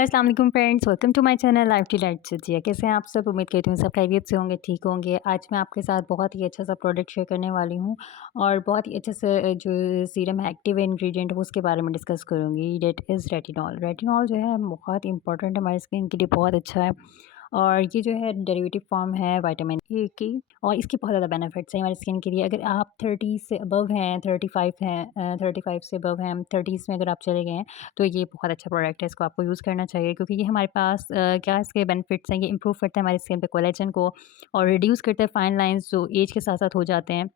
अस्सलाम वालेकुम friends, welcome to my channel life delight Ziya. कैसे हैं आप सब? उम्मीद करती हूँ सब खैरियत से होंगे, ठीक होंगे। आज मैं आपके साथ बहुत ही अच्छा सा प्रोडक्ट शेयर करने वाली हूँ और बहुत ही अच्छे से जो सीरम है एक्टिव इंग्रेडिएंट वो उसके बारे में डिस्कस करूँगी। That is retinol. रेटिनॉल जो है बहुत इंपॉर्टेंट है हमारी स्किन के लिए, बहुत अच्छा है और ये जो है डेरिवेटिव फॉर्म है विटामिन ए की और इसके बहुत ज़्यादा बेनिफिट्स हैं हमारी स्किन के लिए। अगर आप 30 से अबव हैं, 35 हैं, 35 से अबव हैं, 30s में अगर आप चले गए हैं तो ये बहुत अच्छा प्रोडक्ट है, इसको आपको यूज़ करना चाहिए क्योंकि ये हमारे पास क्या इसके बेनिफिट्स हैं। ये इंप्रूव करता है हमारी स्किन पे कोलेजन को और रिड्यूस करता है फाइन लाइंस जो एज के साथ साथ हो जाते हैं।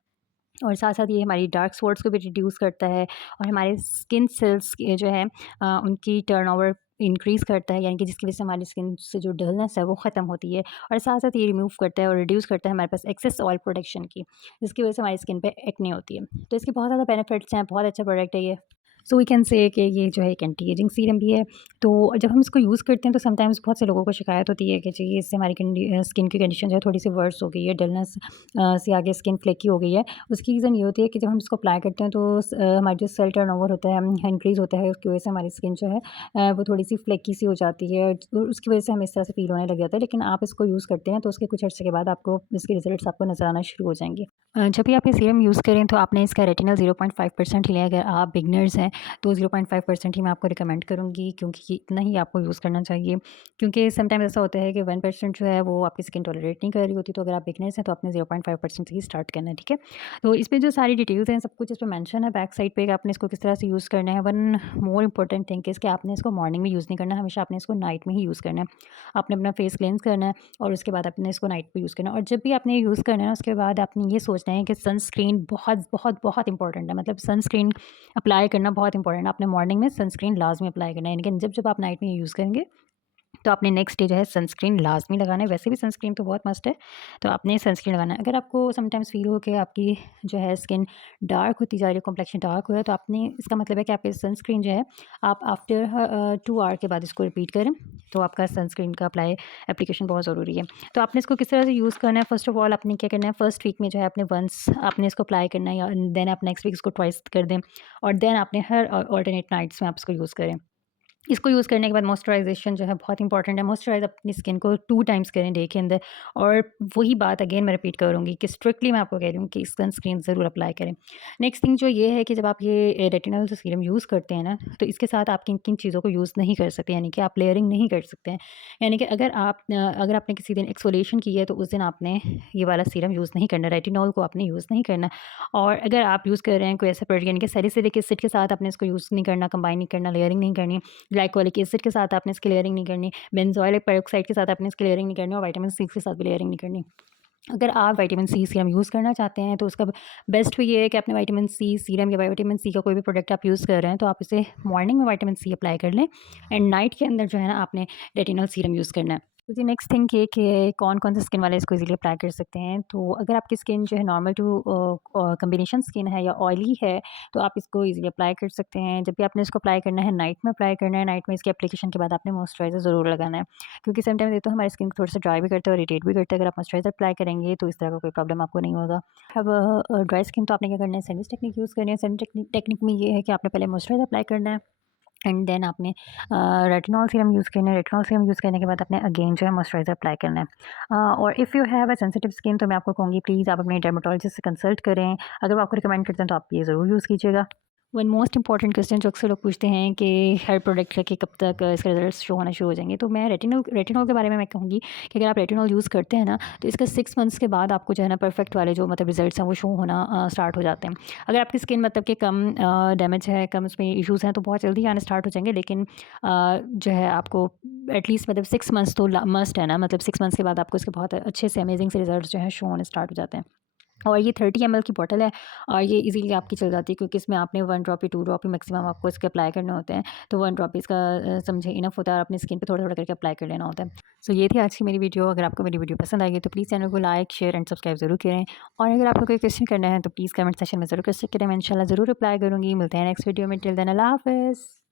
और साथ-साथ ये हमारी डार्क स्पॉट्स को भी रिड्यूस करता है और हमारे स्किन सेल्स के जो है उनकी टर्नओवर इंक्रीज़ करता है, यानी कि जिसकी वजह से हमारी स्किन से जो डलनेस है वो ख़त्म होती है। और साथ-साथ ये रिमूव करता है और रिड्यूस करता है हमारे पास एक्सेस ऑयल प्रोडक्शन की, जिसकी वजह से हमारी स्किन पे एक्ने होती है। तो इसके बहुत ज़्यादा बेनिफिट्स हैं, बहुत अच्छा प्रोडक्ट है ये। सो वी कैन से कि ये जो है एक एंटी एजिंग सीरम भी है। तो जब हम इसको यूज़ करते हैं तो समटाइम्स बहुत से लोगों को शिकायत होती है कि जी इससे हमारी स्किन की कंडीशन जो है थोड़ी सी वर्स हो गई है, डलनेस से आगे स्किन फ्लेकी हो गई है। उसकी रीज़न ये होती है कि जब हम इसको अप्लाई करते हैं तो हमारा जो सेल टर्नओवर होता है इंक्रीज़ होता है, उसकी वजह से हमारी स्किन जो है वो थोड़ी सी फ्लेकी सी हो जाती है और उसकी वजह से हमें इस तरह से फील होने लग जाता है। लेकिन आप इसको यूज़ करते हैं तो उसके कुछ अर्से के बाद आपको इसके रिजल्ट्स आपको नज़र आना शुरू हो जाएंगे। जब भी आप ये सीरम यूज़ करें तो आपने इसका रेटिनल 0.5% ही लिया। अगर आप बिगनर्स हैं तो 0.5% ही मैं आपको रिकमेंड करूँगी क्योंकि ये इतना ही आपको यूज़ करना चाहिए। क्योंकि समटाइम्स ऐसा होता है कि 1% जो है वो आपकी स्किन टॉलरेट नहीं कर रही होती, तो अगर आप बिगनर्स हैं तो आपने 0.5% से ही स्टार्ट करना है, ठीक है। तो इसमें जो सारी डिटेल्स हैं सब कुछ इस पर मैंशन है बैक साइड पे कि आपने इसको किस तरह से यूज़ करना है। One more important thing is कि आपने इसको मॉर्निंग में यूज़ नहीं करना, हमेशा आपने इसको नाइट में ही यूज़ करना है। आपने अपना फेस क्लेंस करना है और उसके बाद आपने इसको नाइट पे यूज़ करना है। और जब भी आपने यूज़ करना है उसके बाद आपने ये सोचना है कि सनस्क्रीन बहुत बहुत बहुत इंपॉर्टेंट है। मतलब सनस्क्रीन अप्लाई करना बहुत इंपॉर्टेंट है। आपने मॉर्निंग में सनस्क्रीन लाजमी अप्लाई करना है, लेकिन जब आप नाइट में यूज़ करेंगे तो आपने नेक्स्ट डे जो है सनस्क्रीन लाज़मी लगाना है। वैसे भी सनस्क्रीन तो बहुत मस्ट है, तो आपने सनस्क्रीन लगाना है। अगर आपको समटाइम्स फ़ील हो कि आपकी जो है स्किन डार्क होती जा रही है, कॉम्प्लेक्शन डार्क हो रहा है, तो आपने इसका मतलब है कि आपकी सनस्क्रीन जो है आप आफ्टर 2 आवर के बाद इसको रिपीट करें, तो आपका सनस्क्रीन का एप्लीकेशन बहुत ज़रूरी है। तो आपने इसको किस तरह से यूज़ करना है, फ़र्स्ट ऑफ़ ऑल आपने क्या करना है, फर्स्ट वीक में जो है आपने वंस आपने इसको अप्लाई करना है या देन आप नेक्स्ट वीक इसको ट्वाइस कर दें और देन आपने हर अल्टरनेट नाइट्स में आप इसको यूज़ करें। इसको यूज़ करने के बाद मॉइस्चराइज़ेशन जो है बहुत इंपॉर्टेंट है। मॉइस्चराइज़ अपनी स्किन को 2 टाइम्स करें डे के अंदर और वही बात अगेन मैं रिपीट करूँगी कि स्ट्रिक्टली मैं आपको कह रही हूँ कि सनस्क्रीन ज़रूर अप्लाई करें। नेक्स्ट थिंग जो ये है कि जब आप ये रेटिनॉल जो सीरम यूज़ करते हैं ना, तो इसके साथ आप किन-किन चीज़ों को यूज़ नहीं कर सकते, यानी कि आप लेयरिंग नहीं कर सकते हैं। यानी कि अगर आपने किसी दिन एक्सफोलिएशन की है तो उस दिन आपने ये वाला सीरम यूज़ नहीं करना, रेटिनॉल को आपने यूज़ नहीं करना। और अगर आप यूज़ कर रहे हैं कोई ऐसा प्रोडक्ट यानी कि सैलिसिलिक एसिड के साथ आपने इसको यूज़ नहीं करना, कंबाइन नहीं करना, लेयरिंग नहीं करनी। ग्लाइकोलिक एसिड के साथ आपने इसकी लेयरिंग नहीं करनी, बेंज़ोइल पेरोक्साइड के साथ आपने इसकी लेयरिंग नहीं करनी और विटामिन सी के साथ भी लेयरिंग नहीं करनी। अगर आप विटामिन सी सीरम यूज़ करना चाहते हैं तो उसका बेस्ट वे ये है कि आपने विटामिन सी सीरम या विटामिन सी का कोई भी प्रोडक्ट आप यूज़ कर रहे हैं तो आप इसे मॉर्निंग में विटामिन सी अप्लाई कर लें एंड नाइट के अंदर जो है ना आपने रेटिनॉल सीरम यूज़ करना है। तो जी नेक्स्ट थिंग ये कि कौन-कौन से स्किन वाले इसको इज़ीली अप्लाई कर सकते हैं। तो अगर आपकी स्किन जो है नॉर्मल टू कॉम्बिनेशन स्किन है या ऑयली है तो आप इसको ईज़िली अप्लाई कर सकते हैं। जब भी आपने इसको अप्लाई करना है नाइट में अप्लाई करना है, नाइट में इसकी एप्लीकेशन के बाद आपने मॉइस्चराइज़र ज़रूर लगाना है। क्योंकि समटाइम्स ये तो हमारी स्किन को थोड़ा-सा ड्राई भी करता है और इरिटेट भी करता है। अगर आप मॉइस्चराइज़र अप्लाई करेंगे तो इस तरह का कोई प्रॉब्लम आपको नहीं होगा। अब ड्राई स्किन तो आपने क्या करना है, सैंडविच टेक्निक यूज़ करनी है। सैंडविच टेक्निक में ये है कि आपने पहले मॉइस्चराइज़र अप्लाई करना है एंड देन आपने रेटिनॉल सीरम यूज़ करना है। रेटिनॉल सीरम यूज़ करने के बाद आपने अगेन जो है मॉइस्चराइज़र अप्लाई करना है। और if you have a sensitive skin तो मैं आपको कहूँगी प्लीज़ आप अपने डर्मेटोलॉजिस्ट से कंसल्ट करें। अगर वो आपको रिकमेंड करते हैं तो आप ये ज़रूर यूज़ कीजिएगा। वन मोस्ट इंपॉर्टेंट क्वेश्चन जो अक्सर लोग पूछते हैं कि हेयर प्रोडक्ट लेके कब तक इसके रिजल्ट्स शो होना शुरू हो जाएंगे, तो मैं रेटिनॉल के बारे में मैं कहूँगी कि अगर आप रेटिनॉल यूज़ करते हैं ना तो इसका 6 मंथ्स के बाद आपको जो है ना परफेक्ट वाले जो मतलब रिजल्ट्स हैं वो शो होना स्टार्ट हो जाते हैं। अगर आपकी स्किन मतलब कि कम डैमेज है, कम उसमें इश्यूज़ हैं तो बहुत जल्दी आने स्टार्ट हो जाएंगे, लेकिन जो है आपको एटलीस्ट मतलब 6 मंथ्स तो मस्ट है ना, मतलब 6 मंथ्स के बाद आपको इसके बहुत अच्छे से अमेजिंग से रिजल्ट जो है शो होने स्टार्ट हो जाते हैं। और ये 30 ml की बॉटल है और ये इजीली आपकी चल जाती है क्योंकि इसमें आपने 1 ड्रॉप या 2 ड्रॉप ही मैक्सिमम आपको इसके अप्लाई करने होते हैं। तो 1 ड्रॉप इसका समझे इनफ होता है और अपनी स्किन पे थोड़ा-थोड़ा करके अप्लाई कर लेना होता है। सो ये थी आज की मेरी वीडियो। अगर आपको मेरी वीडियो पसंद आई है तो प्लीज़ चैनल को लाइक, शेयर एंड सब्सक्राइब ज़रूर करें। और अगर आपको कोई क्वेश्चन करना है तो प्लीज़ कमेंट सेक्शन में ज़रूर क्वेश्चन करें, मैं इंशाल्लाह ज़रूर रिप्लाई करूँगी। मिलते हैं नेक्स्ट वीडियो में, टिल देन अल्लाह हाफ़िज़।